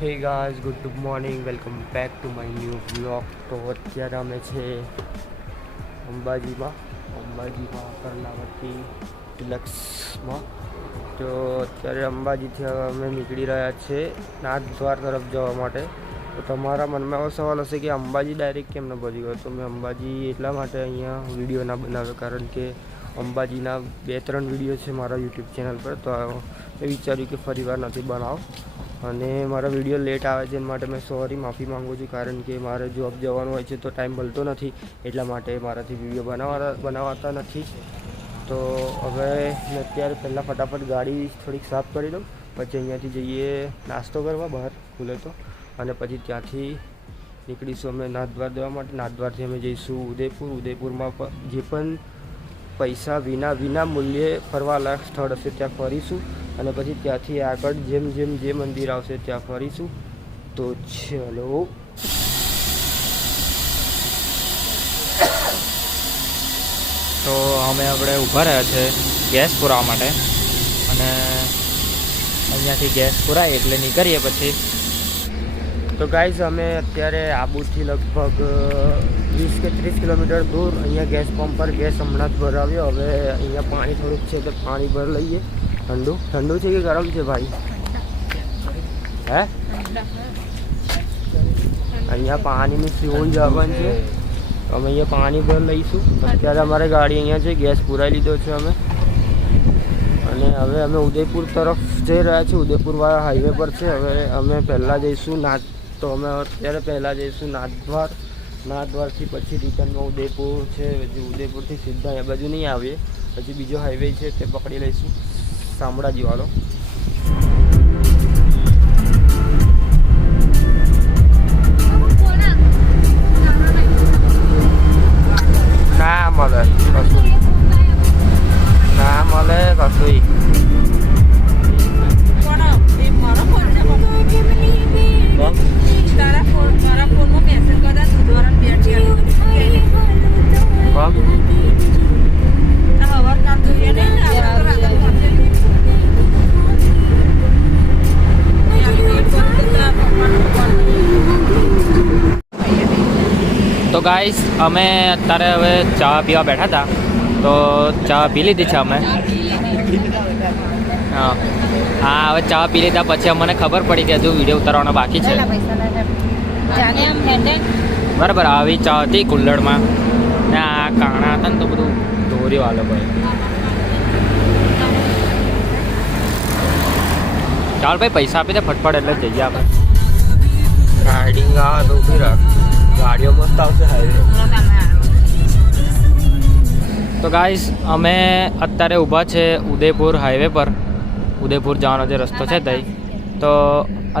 Hey guys, good morning, welcome back to my new blog. તો અત્યારે અમે છે અંબાજીમાં કર્ણાવતી ડિલક્સમાં. તો અત્યારે અંબાજીથી અમે નીકળી રહ્યા છે નાથદ્વાર તરફ જવા માટે. તો તમારા મનમાં એવો સવાલ હશે કે અંબાજી ડાયરેક્ટ કેમ ન પહોંચી ગયો? તો મેં અંબાજી એટલા માટે અહીંયા વિડીયો ના બનાવ્યો કારણ કે અંબાજીના 2-3 વિડીયો છે મારા યુટ્યુબ ચેનલ પર. તો મેં વિચાર્યું કે ફરીવાર નથી બનાવો અને મારા વિડીયો લેટ આવે છે એના માટે મેં માફી માગું છું કારણ કે મારે જોબ જવાનું હોય છે તો ટાઈમ મળતો નથી, એટલા માટે મારાથી વિડીયો બનાવાતા નથી. તો હવે મેં અત્યારે પહેલાં ફટાફટ ગાડી થોડીક સાફ કરી દઉં, પછી અહીંયાથી જઈએ નાસ્તો કરવા બહાર ખુલે તો, અને પછી ત્યાંથી નીકળીશું અમે નાથદ્વાર જવા માટે. નાથદ્વારથી અમે જઈશું ઉદયપુરમાં જે પણ પૈસા વિના મૂલ્યે ફરવાલાયક સ્થળ હશે ત્યાં ફરીશું અને પછી ત્યાંથી આગળ જેમ જે મંદિર આવશે ત્યાં ફરીશું. તો ચલો. તો અમે આપણે ઊભા રહ્યા છે ગેસ પુરાવા માટે અને અહીંયાથી ગેસ પુરાય એટલે નીકળીએ પછી. તો ગાઈઝ અમે અત્યારે આબુથી લગભગ 20 કે 30 કિલોમીટર દૂર અહીંયા ગેસ પંપ પર ગેસ હમણાં જ ભરાવ્યો. હવે અહીંયા પાણી થોડુંક છે તો પાણી ભર લઈએ. ઠંડુ છે કે ગરમ છે ભાઈ? હે, અહીંયા પાણીનું સીવણ જવાનું છે. અમે અહીંયા પાણી ભર લઈશું. અત્યારે અમારે ગાડી અહીંયા છે, ગેસ પુરાઈ લીધો છે અમે, અને હવે અમે ઉદયપુર તરફ જઈ રહ્યા છીએ. ઉદયપુરવાળા હાઈવે પર છે. હવે અમે પહેલાં જઈશું અત્યારે પહેલાં જઈશું નાથદ્વારથી પછી રિટર્નમાં ઉદયપુર છે. ઉદયપુરથી સીધા એ બાજુ નહીં આવીએ, પછી બીજો હાઈવે છે તે પકડી લઈશું, શામળાજીવાળો. ના મળે કશું, ના મળે કશું. તો ગાઈસ અમે અત્યારે હવે ચા પીવા બેઠા હતા, તો ચા પી લીધી છે અમે. હા, હવે ચા પી લીધા પછી અમને ખબર પડી કે હજુ વિડીયો ઉતારવાનો બાકી છે. બરાબર, આવી ચા હતી કુલ્લડમાં ને આ કાણા હતા ને તો બધું ધોરી વાલો ભાઈ. ચાલ ભાઈ, પૈસા આપી દે ફટફટ એટલે જઈએ આપણે. રાઇડિંગ આવે તો ઉભી રાખ, ગાડીઓ મસ્ત આવશે હાઈવે. તો ગાઈસ અમે અત્યારે ઊભા છે ઉદયપુર હાઈવે પર. ઉદયપુર જવાનો જે રસ્તો છે તઈ. તો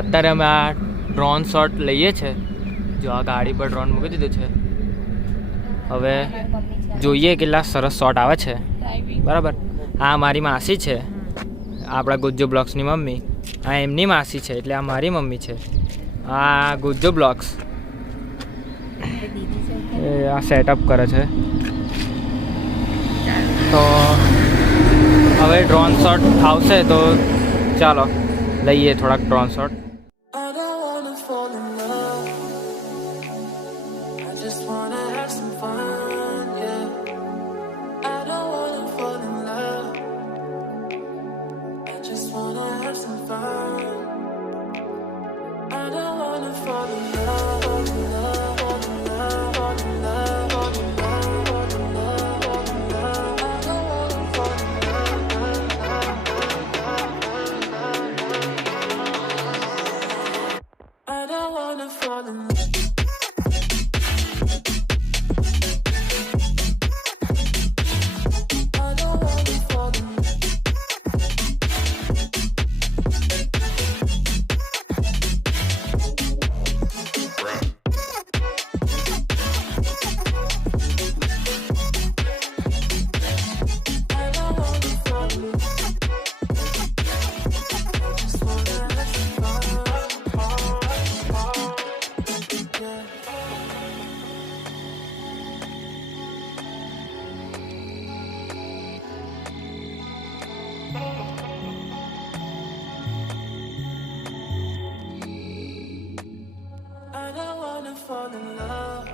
અત્યારે અમે આ ડ્રોન શોટ લઈએ છીએ. જો આ ગાડી પર ડ્રોન મૂકી દીધું છે. હવે જોઈએ કેટલા સરસ શોટ આવે છે. બરાબર, આ મારી માસી છે, આપણા ગુજ્જુ બ્લોગ્સની મમ્મી. આ એમની માસી છે એટલે આ મારી મમ્મી છે. આ ગુજ્જુ બ્લોગ્સ આ સેટઅપ કરે છે. તો હવે ડ્રોન શોટ આવશે તો ચાલો લઈએ થોડાક drone shot. fall in love.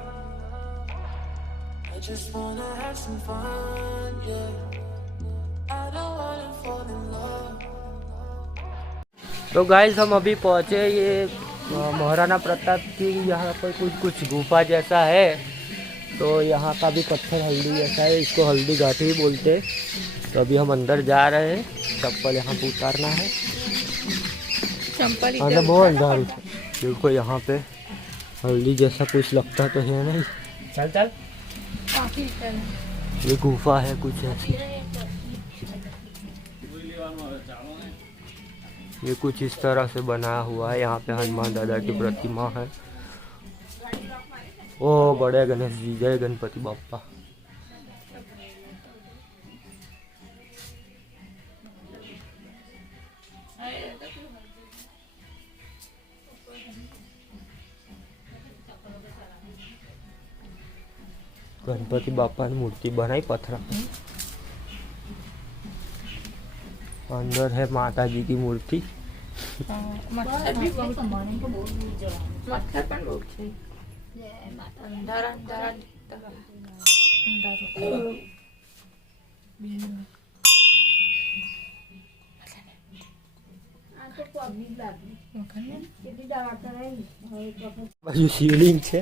I just wanna have some fun, yeah. I don't wanna fall in love. तो गाइस हम अभी पहुँचे ये महाराणा प्रताप की यहाँ पर कुछ गुफा जैसा है। तो यहाँ का भी पत्थर हल्दी जैसा है, इसको हल्दी घाटी ही बोलते हैं। तो अभी हम अंदर जा रहे हैं, चप्पल यहाँ पे उतारना है। अंदर बहुत अंधार है, देखो यहाँ पे हल्दी जैसा कुछ लगता तो है नहीं। चल चल। ये गुफा है कुछ ऐसी, ये कुछ इस तरह से बना हुआ है। यहाँ पे हनुमान दादा की प्रतिमा है। ओ बड़े गणेश जी, जय गणपति बाप्पा। गणपति बापा की मूर्ति बनाई पत्थर। अंदर है माता जी की मूर्ति। બાજુ શિવલિંગ છે।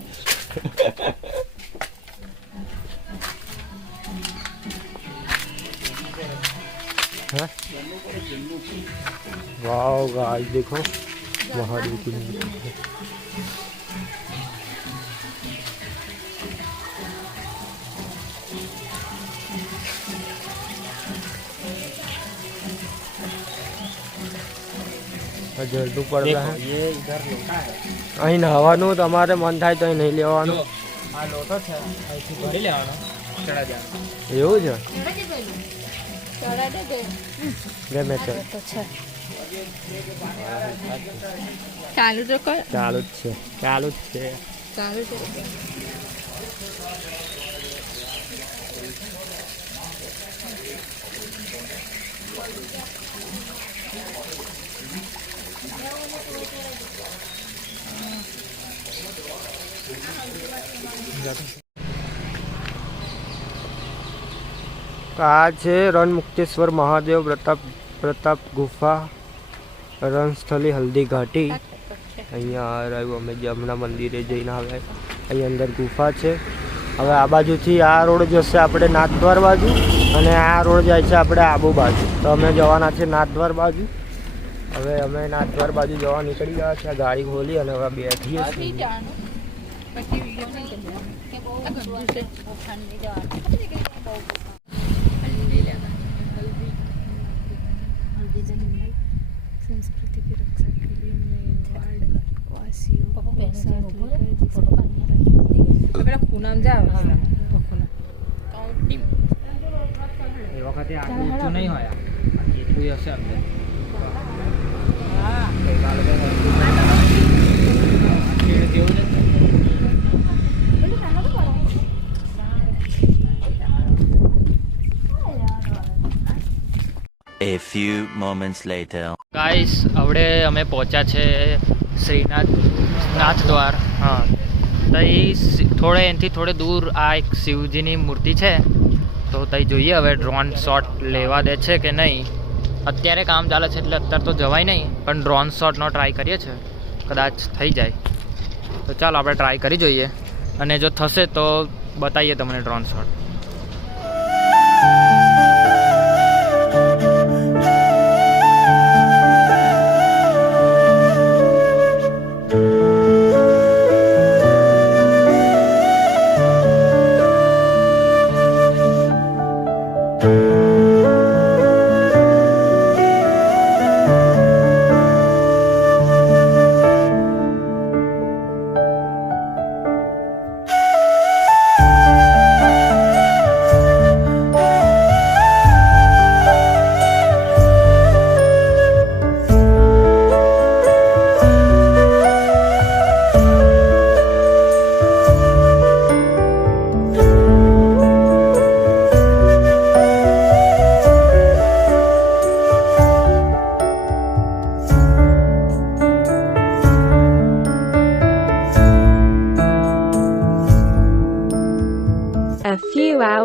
वाओ गाइस देखो महादेव की मूर्ति है। જલતું પડે है। ये इधर लोटा है, અહીં નહાવાનું તમારે મન થાય તો અહીં નહીં લેવાનું। આ લોટો છે, અહીંથી ભરી લેવાનો, ચડા જવાનો। એવું છે? ગમે તે ચાલુ તો કર, ચાલુ જ છે, ચાલુ જ છે। ચાલુ તો આ છે રણમુક્તેશ્વર મહાદેવ પ્રતાપ ગુફા રણસ્થલી હલ્દી ઘાટી। અહીંયા આવ્યું અમે જમણા મંદિરે જઈને આવ્યા। અહીં અંદર ગુફા છે। હવે આ બાજુથી આ રોડ જશે આપણે નાથદ્વાર બાજુ, અને આ રોડ જાય છે આપણે આબુ બાજુ। તો અમે જવાના છે નાથદ્વાર બાજુ। હવે અમે નાથદ્વાર બાજુ જવા નીકળી ગયા છે। ગાડી ખોલી અને હવે બેઠીએ છીએ। જવાનું પછી વિડીયો નહીં કરવાનો કે બહુ ગંદુ છે, ઠંડી જવાનું હલ્દી लगानी, हल्दी जमीन संस्कृति की रक्षा के लिए मेवाड़ वासियों को साथ लेकर जिसे खूनाम जाओ એ વખતે આટલું ઊંચું નહીં હોય, એટલું હશે અંદર। A few moments later. Guys હવે અમે પહોંચ્યા છે નાથદ્વાર। હા, તો એ થોડે એનાથી થોડે દૂર આ એક શિવજીની મૂર્તિ છે। તો તઈ જોઈએ હવે ડ્રોન શોટ લેવા દે છે કે નહીં। અત્યારે કામ ચાલે છે એટલે અત્યારે તો જવાય નહીં, પણ ડ્રોન શોટનો ટ્રાય કરીએ છીએ, કદાચ થઈ જાય તો ચાલો આપણે ટ્રાય કરી જોઈએ, અને જો થશે તો બતાવીએ તમને ડ્રોન શોટ।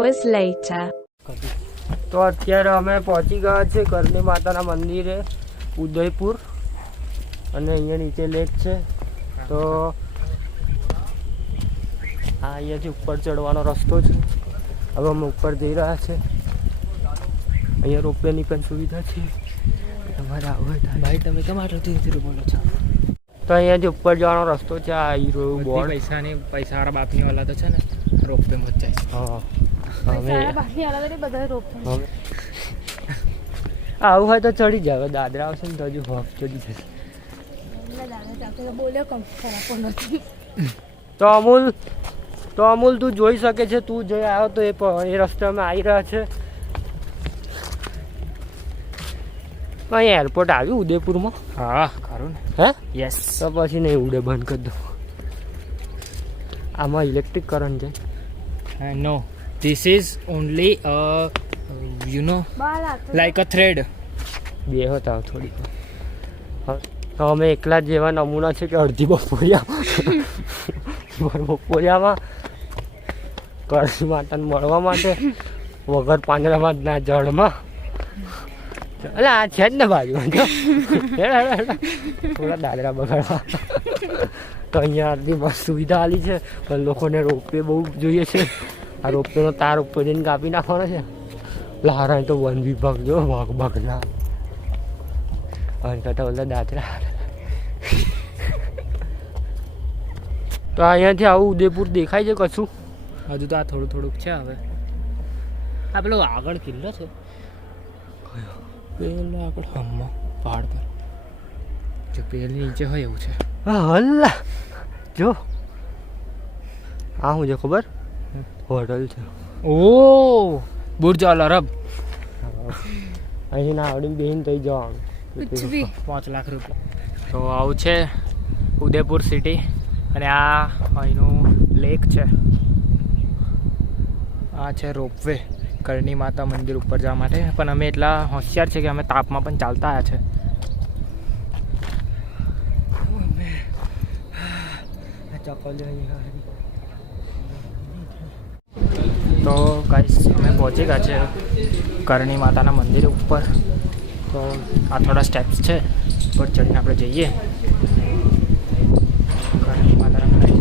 hours later. તો અત્યારે અમે પહોંચી ગયા છે કરણી માતાના મંદિરે ઉદયપુર, અને અહીંયા નીચે લેક છે. તો આ અહીંયાથી ઉપર ચડવાનો રસ્તો છે. હવે અમે ઉપર જઈ રહ્યા છે. અહીંયા રોપવેની પણ સુવિધા છે. તમારે આવું ભાઈ તમે કેમ આટલું ધીરે બોલો છો? તો અહીંયાથી ઉપર જવાનો રસ્તો છે. આ હીરો બોર્ડ. પૈસાવાળા બાપની વાલા તો છે ને રોપવેમાં જ જાય. હા અમે બધા આવું હોય તો ચડી જાય. હવે દાદરા આવશે ને તો હજુ હોફ ચડી જશે. બોલ્યો કમ ખરાબ નથી. તો અમૂલ તું જોઈ શકે છે. તું જે આવ્યો તો એ રસ્તે અમે આવી રહ્યા છે. અહીંયા એરપોર્ટ આવ્યું ઉદયપુરમાં. હા ખરું ને. હે યસ. તો પછી નહીં ઉડે, બંધ કરી દો. આમાં ઇલેક્ટ્રિક કરંટ છે. No, this is only you know like a thread. બે હતા થોડી. તો અમે એકલા જ જેવા નમૂના છે કે અડધી બપોરિયામાં કરણી માતાને મળવા માટે વગર પાંજરામાં જ ના જળમાં. એટલે આ છે જ ને બાજુમાં થોડા દાદરા બગાડવા. તો અહીંયા આટલી મસ્ત સુવિધા આલી છે, પણ લોકોને રોપવે બહુ જોઈએ છે. આ રોપવેનો તાર ઉપર જઈને કાપી નાખવાનો છે. લારા તો વન વિભાગ જો બગના કરતા બોલતા દાદરા. તો અહીંયાથી આવું ઉદયપુર દેખાય છે કશું? હજુ તો આ થોડું થોડુંક છે. હવે આ પેલો આગળ કિલ્લો છે, પેલો આગળ હમણાં પહાડ પર જો પેલી નીચે હોય એવું છે. હલ્લા જો આ શું છે ખબર? હોટલ છે. ઓ બુર્જ અલ અરબ. અહીં ના આવડીને બેહીને થઈ જવાનું. 5 લાખ રૂપિયા. તો આવું છે ઉદયપુર સિટી, અને આ અહીંનું લેક છે. આ છે રોપવે કરણી માતા મંદિર ઉપર જવા માટે. પણ અમે એટલા હોશિયાર છે કે અમે તાપમાં પણ ચાલતા આવ્યા છે. તો ગાઈસ અમે પહોંચી ગયા છે કરણી માતાના મંદિર ઉપર. તો આ થોડા સ્ટેપ્સ છે, ઉપર ચડીને આપણે જઈએ. કરણી માતાના મંદિર છે.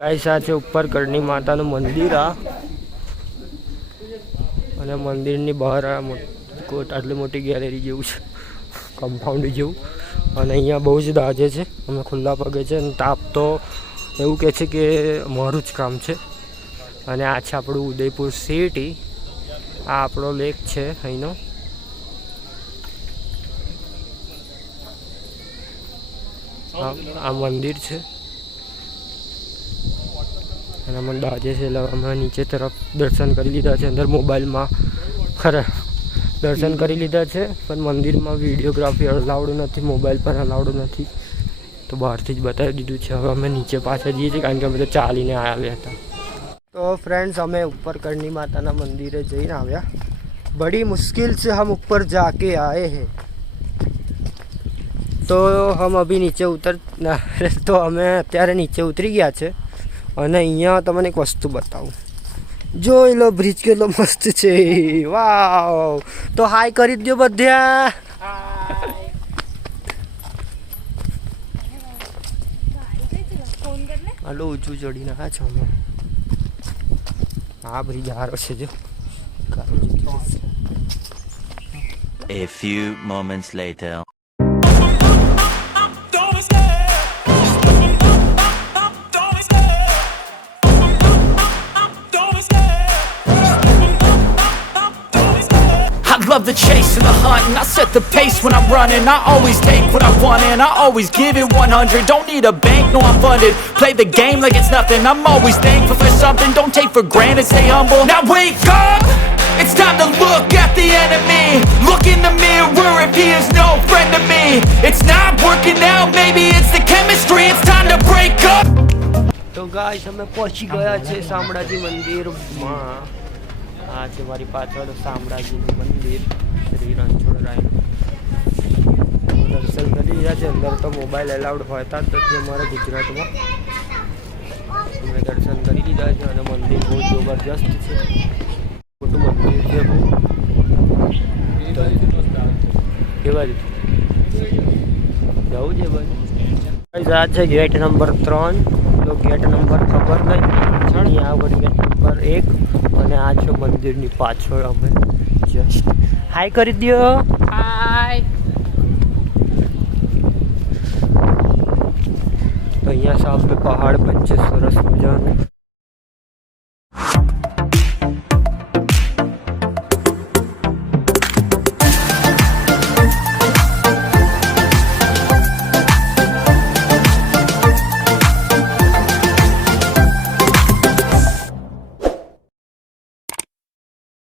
ગાઈસ આ છે ઉપર કરણી માતાનું મંદિર. અને મંદિરની બહાર આટલી મોટી ગેલેરી જેવું છે, કમ્પાઉન્ડ જેવું. અને અહીંયા બહુ જ દાજે છે. અમે ખુલ્લા પગે છે, અને તાપ તો એવું કહે છે કે મારું જ કામ છે. અને આ છે આપણું ઉદયપુર સિટી. આ આપણો લેક છે અહીંનો. આ મંદિર છે, અને મને દાજે છે એટલે અમે નીચે તરફ દર્શન કરી લીધા છે. અંદર મોબાઈલમાં દર્શન કરી લીધા છે, પણ મંદિરમાં વિડીયોગ્રાફી અલાઉડ નથી, મોબાઈલ પર અલાઉડ નથી. તો બહારથી જ બતાવી દીધું છે. હવે અમે નીચે પાછા જઈએ છીએ, કારણ કે અમે તો ચાલીને આવ્યા હતા. તો ફ્રેન્ડ્સ અમે ઉપર કરણી માતાના મંદિરે જઈને આવ્યા. બડી મુશ્किल से हम ऊपर जाके आए हैं. તો હમ અભી નીચે તો અમે અત્યારે નીચે ઉતરી ગયા છે. અને અહીંયા તમને એક વસ્તુ બતાવું. જોઈ લો બ્રિજ કેટલો મસ્ત છે. વાવ. તો હાય કરી દો બધા. હાલો ઊંચું ચડીને આવ્યા છો અમે. આ બ્રિજ હારો છે જો. A few moments later. Love the chase and the hunt, and I set the pace when I'm running. I always take what I want and I always give it 100. Don't need a bank, no I'm funded. Play the game like it's nothing. I'm always thankful for something. Don't take for granted, stay humble. Now wake up, it's time to look at the enemy. Look in the mirror if he is no friend to me. It's not working out, maybe it's the chemistry. It's time to break up. તો guys અમે પહોંચી ગયા છે શામળાજી મંદિરમાં. આ છે મારી પાછળ શામળાજીનું મંદિર શ્રી રણછોડરાયનું. દર્શન કરી રહ્યા છે. અંદર તો મોબાઈલ એલાઉડ હોતા જ નથી અમારા ગુજરાતમાં. અમે દર્શન કરી લીધા છે અને મંદિર બહુ જબરજસ્ત છે. મોટું મંદિર છે બહુ. કેવા છે જવું છે ભાઈ? આ છે ગેટ નંબર 3. તો ગેટ નંબર ખબર નહીં. અહીંયા આગળ ગેટ નંબર 1 અને આ છે મંદિરની પાછળ. અમે જસ્ટ હાય કરી દો. હાય. તો અહીંયા સામે પહાડ પણ છે સરસ મજાનું.